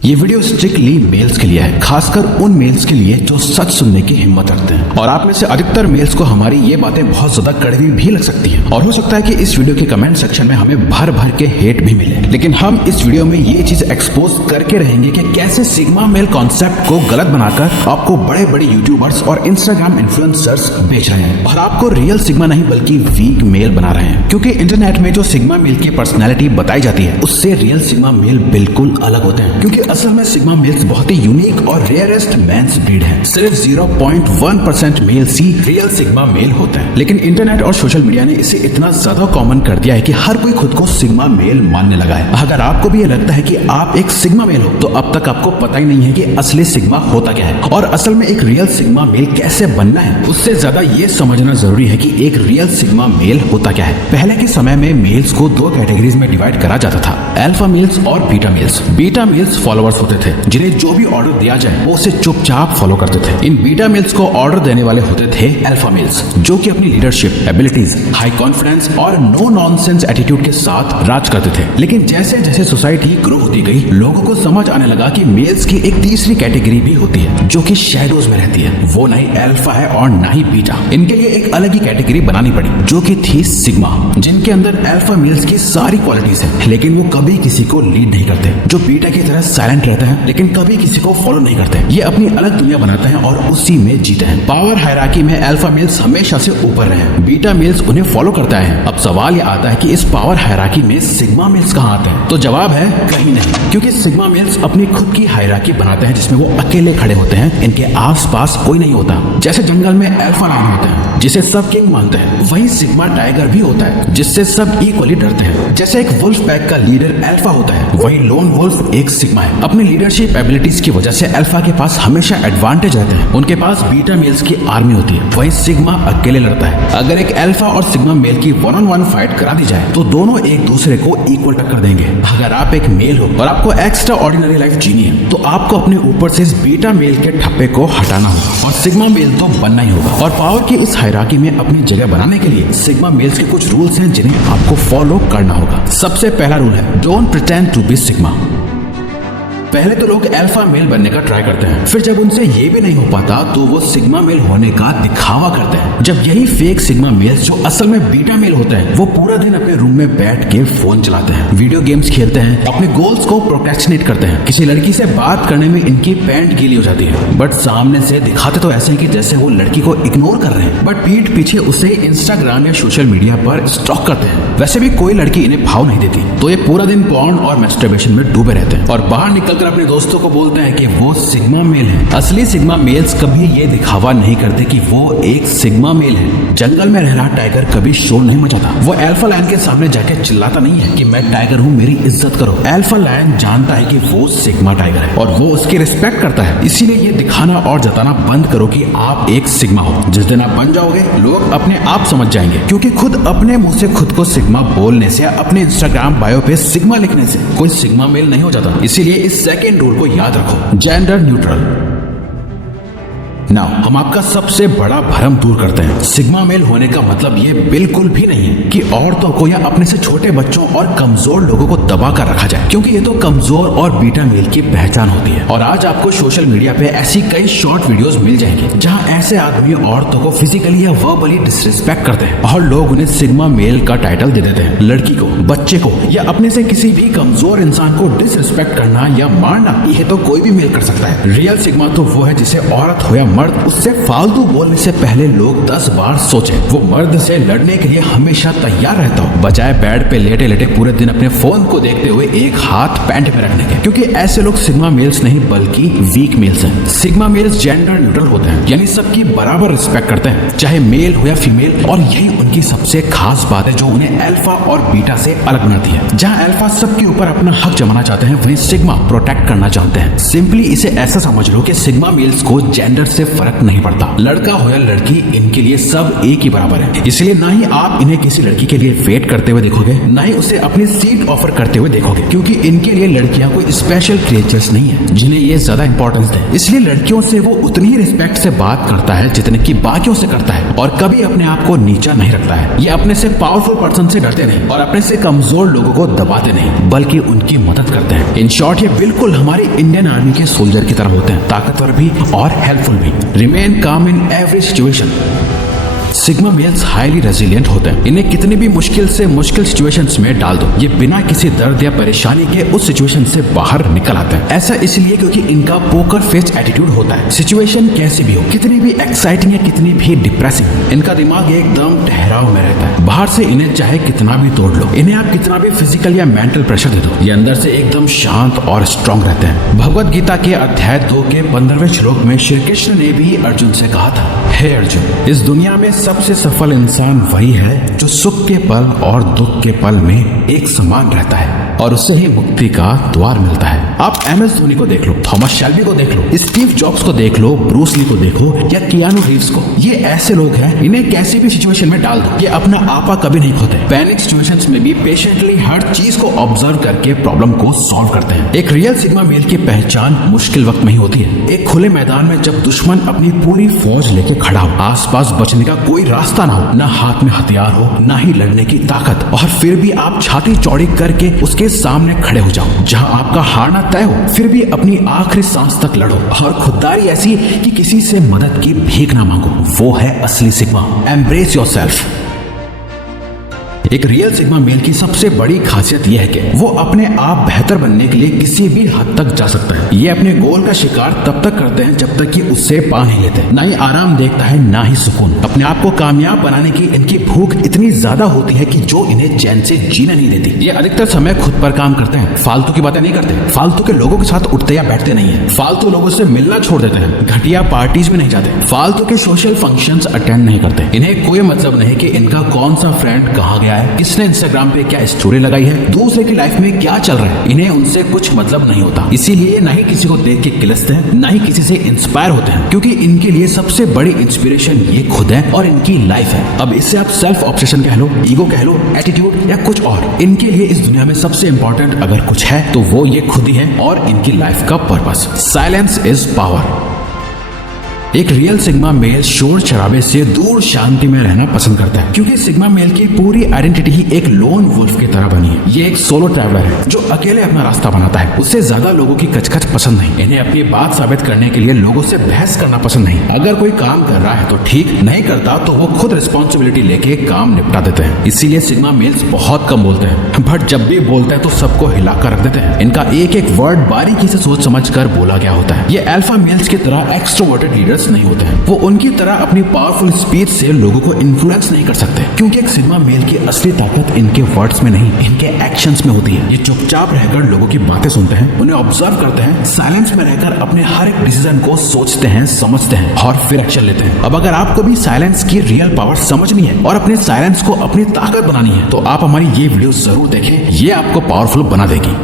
ये video strictly mails के लिए है, खासकर उन मेल्स के लिए जो सच सुनने की हिम्मत रखते हैं। और आप में से अधिकतर मेल्स को हमारी ये बातें बहुत ज्यादा कड़वी भी लग सकती हैं और हो सकता है कि इस वीडियो के कमेंट सेक्शन में हमें भर भर के हेट भी मिले, लेकिन हम इस वीडियो में ये चीज एक्सपोज करके रहेंगे कि कैसे सिग्मा मेल कॉन्सेप्ट को गलत बनाकर आपको बड़े बड़े यूट्यूबर्स और इंस्टाग्राम इन्फ्लुएंसर्स बेच रहे हैं और आपको रियल सिग्मा नहीं बल्कि वीक मेल बना रहे हैं। क्योंकि इंटरनेट में जो सिग्मा मेल की पर्सनैलिटी बताई जाती है उससे रियल सिग्मा मेल बिल्कुल अलग होते हैं। क्योंकि असल में सिग्मा मेल्स बहुत ही यूनिक और रेयरेस्ट मेंस ब्रीड है। सिर्फ 0.1% मेल्स ही रियल सिग्मा मेल होते हैं, लेकिन इंटरनेट और सोशल मीडिया ने इसे इतना ज्यादा कॉमन कर दिया है कि हर कोई खुद को सिग्मा मेल मानने लगा है। अगर आपको भी ये लगता है कि आप एक सिग्मा मेल हो तो अब तक आपको पता ही नहीं है कि असली सिग्मा होता क्या है और असल में एक रियल सिग्मा मेल कैसे बनना है। उससे ज्यादा ये समझना जरूरी है कि एक रियल सिग्मा मेल होता क्या है। पहले के समय में मेल्स को दो कैटेगरीज में डिवाइड करा जाता था, अल्फा मेल्स और beta males. Beta males followers होते थे जिन्हें जो भी ऑर्डर दिया जाए वो उसे चुपचाप फॉलो करते थे। इन बीटा मेल्स को ऑर्डर देने वाले होते थे अल्फा मेल्स, जो कि अपनी लीडरशिप, एबिलिटीज, हाई कॉन्फिडेंस और नो नॉनसेंस एटीट्यूड के साथ राज करते थे। लेकिन जैसे जैसे सोसाइटी ग्रो होती गई, लोगों को समझ आने लगा कि मेल्स की एक तीसरी कैटेगरी भी होती है जो कि शैडोज में रहती है। वो ना ही अल्फा है और ना ही बीटा। इनके लिए एक अलग ही कैटेगरी बनानी पड़ी जो कि थी सिग्मा, जिनके अंदर अल्फा मेल्स की सारी क्वालिटीज है, लेकिन वो कभी किसी को लीड नहीं करते। जो बीटा की तरह साइलेंट रहते हैं लेकिन कभी किसी को फॉलो नहीं करते। ये अपनी अलग दुनिया बनाते हैं और उसी में जीते हैं। पावर हायरार्की में अल्फा मेल्स हमेशा से ऊपर रहे, बीटा मेल्स उन्हें फॉलो करता है। अब सवाल ये आता है कि इस पावर हायरार्की में सिग्मा मेल्स कहाँ आते हैं? तो जवाब है कहीं नहीं, क्योंकि सिग्मा मेल्स अपनी खुद की हायरार्की बनाते हैं जिसमें वो अकेले खड़े होते हैं। इनके आसपास कोई नहीं होता। जैसे जंगल में अल्फा लायन होते हैं जिसे सब किंग मानते हैं, वहीं सिग्मा टाइगर भी होता है जिससे सब इक्वली डरते हैं। जैसे एक वुल्फ पैक का लीडर अल्फा होता है, वहीं लोन वुल्फ एक सिग्मा है। अपनी लीडरशिप एबिलिटीज की वजह से अल्फा के पास हमेशा एडवांटेज रहते हैं। उनके पास बीटा मेल्स की आर्मी होती है, वहीं सिग्मा अकेले लड़ता है। अगर एक अल्फा और सिग्मा मेल की 1-on-1 फाइट करा दी जाए तो दोनों एक दूसरे को इक्वल टक्कर देंगे। अगर आप एक मेल हो और आपको एक्स्ट्रा ऑर्डिनरी लाइफ जीनी है तो आपको अपने ऊपर से इस बीटा मेल के ठप्पे को हटाना होगा और सिग्मा मेल तो बनना ही होगा। और पावर की इस हायरार्की में अपनी जगह बनाने के लिए सिग्मा मेल्स के कुछ रूल्स हैं जिन्हें आपको फॉलो करना होगा। सबसे पहला रूल है, don't pretend to be sigma. पहले तो लोग अल्फा मेल बनने का ट्राई करते हैं, फिर जब उनसे ये भी नहीं हो पाता तो वो सिग्मा मेल होने का दिखावा करते हैं। जब यही फेक सिग्मा मेल्स जो असल में बीटा मेल होते हैं वो पूरा दिन अपने रूम में बैठ के फोन चलाते हैं, वीडियो गेम्स खेलते हैं, अपने गोल्स को प्रोक्रेस्टिनेट करते हैं। किसी लड़की से बात करने में इनकी पैंट गीली हो जाती है, बट सामने से दिखाते तो ऐसे ही कि जैसे वो लड़की को इग्नोर कर रहे हैं, बट पीठ पीछे उसे इंस्टाग्राम या सोशल मीडिया पर स्टॉक करते हैं। वैसे भी कोई लड़की इन्हें भाव नहीं देती तो ये पूरा दिन पॉर्न और मैस्टरबेशन में डूबे रहते हैं और बाहर निकल अपने दोस्तों को बोलते हैं कि वो सिग्मा मेल है। असली सिग्मा मेल्स कभी ये दिखावा नहीं करते कि वो एक सिग्मा मेल है। जंगल में रह रहा टाइगर कभी शोर नहीं मचाता। वो अल्फा लायन के सामने जाके चिल्लाता नहीं है कि मैं टाइगर हूँ, मेरी इज्जत करो। अल्फा लायन जानता है कि वो सिग्मा टाइगर है और वो उसकी रिस्पेक्ट करता है। इसीलिए ये दिखाना और जताना बंद करो कि आप एक सिग्मा हो। जिस दिन आप बन जाओगे लोग अपने आप समझ जाएंगे, क्योंकि खुद अपने मुंह से खुद को सिग्मा बोलने से, अपने इंस्टाग्राम बायो पे सिग्मा लिखने से कोई सिग्मा मेल नहीं हो जाता। इसीलिए इस सेकेंड रूल को याद रखो, जेंडर न्यूट्रल। नाउ हम आपका सबसे बड़ा भ्रम दूर करते हैं। सिग्मा मेल होने का मतलब ये बिल्कुल भी नहीं है कि औरतों को या अपने से छोटे बच्चों और कमजोर लोगों को दबा कर रखा जाए, क्योंकि ये तो कमजोर और बीटा मेल की पहचान होती है। और आज आपको सोशल मीडिया पे ऐसी कई शॉर्ट वीडियोस मिल जाएंगी जहां ऐसे आदमी औरतों को फिजिकली या वर्बली डिसरिस्पेक्ट करते हैं और लोग उन्हें सिग्मा मेल का टाइटल दे देते हैं। लड़की को, बच्चे को या अपने से किसी भी कमजोर इंसान को डिसरिस्पेक्ट करना या मारना, यह तो कोई भी मेल कर सकता है। रियल सिग्मा तो वो है जिसे औरत हो या मर्द, उससे फालतू बोलने से पहले लोग 10 बार सोचें। वो मर्द से लड़ने के लिए हमेशा तैयार रहता हो, बजाय बेड पे लेटे लेटे पूरे दिन अपने फोन को देखते हुए एक हाथ पैंट में रखने के। क्योंकि ऐसे लोग सिग्मा मेल्स नहीं बल्कि वीक मेल्स हैं। सिग्मा मेल्स जेंडर न्यूट्रल होते हैं, यानी सबकी बराबर रिस्पेक्ट करते हैं, चाहे मेल हो या फीमेल। और यही उनकी सबसे खास बात है जो उन्हें अल्फा और बीटा से अलग बनाती है। जहाँ अल्फा सबके ऊपर अपना हक जमाना चाहते हैं, वहीं सिग्मा प्रोटेक्ट करना चाहते हैं। सिंपली इसे ऐसा समझ लो कि सिग्मा मेल्स को जेंडर से फर्क नहीं पड़ता। लड़का हो या लड़की, इनके लिए सब एक ही बराबर है। इसलिए ना ही आप इन्हें किसी लड़की के लिए वेट करते हुए देखोगे, ना ही उसे अपनी सीट ऑफर करते हुए देखोगे, क्योंकि इनके लिए लड़कियां कोई स्पेशल क्रिएचर्स नहीं है जिन्हें ये ज्यादा इंपॉर्टेंस दे। इसलिए लड़कियों से वो उतनी ही रिस्पेक्ट से बात करता है जितने की बाकियों से करता है, और कभी अपने आप को नीचा नहीं रखता है। ये अपने से पावरफुल पर्सन से डरते नहीं और अपने से कमजोर लोगों को दबाते नहीं, बल्कि उनकी मदद करते हैं। इन शॉर्ट, ये बिल्कुल हमारी इंडियन आर्मी के सोल्जर की तरह होते हैं, ताकतवर भी और हेल्पफुल भी। Remain calm in every situation. Sigma males highly resilient होते हैं। इन्हें कितनी भी मुश्किल से मुश्किल सिचुएशंस में डाल दो, ये बिना किसी दर्द या परेशानी के उस सिचुएशन से बाहर निकल आते हैं। ऐसा इसलिए क्योंकि इनका पोकर फेस एटीट्यूड होता है। सिचुएशन कैसी भी हो, कितनी भी एक्साइटिंग या कितनी भी डिप्रेसिंग, इनका दिमाग एकदम ठहराव में रहता है। बाहर से इन्हें चाहे कितना भी तोड़ लो, इन्हें आप कितना भी फिजिकल या मेंटल प्रेशर दे दो, ये अंदर से एकदम शांत और स्ट्रांग रहते हैं। भगवद गीता के अध्याय 2 के 15वें श्लोक में श्री कृष्ण ने भी अर्जुन से कहा था, हे अर्जुन, इस दुनिया में सबसे सफल इंसान वही है जो सुख के पल और दुख के पल में एक समान रहता है, और उससे ही मुक्ति का द्वार मिलता है। आप MS धोनी को देख लो, थॉमस शेल्बी को देख लो, स्टीव जॉब्स को देख लो, ब्रूस ली को देखो या कियानू रीव्स को। ये ऐसे लोग हैं, इन्हें कैसी भी सिचुएशन में डाल दो, ये अपना आपा कभी नहीं खोते। पैनिक सिचुएशंस में भी पेशेंटली हर चीज को ऑब्जर्व करके प्रॉब्लम को सॉल्व करते हैं। एक रियल सिग्मा मेल की पहचान मुश्किल वक्त में ही होती है। एक खुले मैदान में जब दुश्मन अपनी पूरी फौज लेके खड़ा हो, आसपास बचने का कोई रास्ता ना हो, ना हाथ में हथियार हो, ना ही लड़ने की ताकत, और फिर भी आप छाती चौड़ी करके उसके सामने खड़े हो जाओ। जहां आपका हारना तय हो, फिर भी अपनी आखिरी सांस तक लड़ो, और खुददारी ऐसी कि किसी से मदद की भीख ना मांगो। वो है असली सिग्मा। Embrace yourself. एक रियल सिग्मा मेल की सबसे बड़ी खासियत यह है कि वो अपने आप बेहतर बनने के लिए किसी भी हद तक जा सकता है। ये अपने गोल का शिकार तब तक करते हैं जब तक कि उससे पा नहीं लेते। ना ही आराम देखता है, ना ही सुकून। अपने आप को कामयाब बनाने की इनकी भूख इतनी ज्यादा होती है कि जो इन्हें चैन से जीना नहीं देती। ये अधिकतर समय खुद पर काम करते हैं, फालतू की बातें नहीं करते, फालतू के लोगों के साथ उठते या बैठते नहीं है, फालतू लोगों से मिलना छोड़ देते हैं, घटिया पार्टीज में नहीं जाते, फालतू के सोशल फंक्शंस अटेंड नहीं करते। इन्हें कोई मतलब नहीं कि इनका कौन सा फ्रेंड कहाँ गया है, किसने इंस्टाग्राम पे क्या स्टोरी लगाई है, दूसरे की लाइफ में क्या चल रहा है। इन्हें उनसे कुछ मतलब नहीं होता। इसीलिए ना ही किसी को देख के किलसते हैं, ना ही किसी से इंस्पायर होते हैं, क्योंकि इनके लिए सबसे बड़ी इंस्पिरेशन ये खुद है और इनकी लाइफ है। अब इससे आप सेल्फ ऑब्सेशन कह लो, ईगो कह लो, एटीट्यूड या कुछ और, इनके लिए इस दुनिया में सबसे इंपॉर्टेंट अगर कुछ है तो वो ये खुद ही है और इनकी लाइफ का पर्पस। Silence is power. एक रियल सिग्मा मेल शोर शराबे से दूर शांति में रहना पसंद करता है, क्योंकि सिग्मा मेल की पूरी आइडेंटिटी ही एक लोन वुल्फ की तरह बनी है। ये एक सोलो ट्रैवलर है जो अकेले अपना रास्ता बनाता है। उससे ज्यादा लोगों की कचकच पसंद नहीं। इन्हें अपनी बात साबित करने के लिए लोगों से बहस करना पसंद नहीं। अगर कोई काम कर रहा है तो ठीक, नहीं करता तो वो खुद रिस्पॉन्सिबिलिटी लेके काम निपटा देते हैं। इसीलिए सिग्मा मेल्स बहुत कम बोलते हैं, बट जब भी बोलते हैं तो सबको हिलाकर रख देते हैं। इनका एक एक वर्ड बारीकी से सोच समझ कर बोला गया होता है। ये अल्फा मेल्स की तरह एक्सट्रोवर्टेड लीडर्स नहीं होते हैं। वो उनकी तरह अपनी पावरफुल स्पीच से लोगों को इन्फ्लुएंस नहीं कर सकते, क्योंकि एक सिग्मा मेल की असली ताकत इनके वर्ड्स में नहीं, इनके एक्शंस में होती है। ये चुपचाप रहकर लोगों की बातें सुनते हैं, उन्हें ऑब्जर्व करते हैं, साइलेंस में रहकर अपने हर एक डिसीजन को सोचते हैं, समझते हैं और फिर एक्शन लेते हैं। अब अगर आपको भी साइलेंस की रियल पावर समझनी है और अपने साइलेंस को अपनी ताकत बनानी है तो आप हमारी ये वीडियो जरूर देखें, ये आपको पावरफुल बना देगी।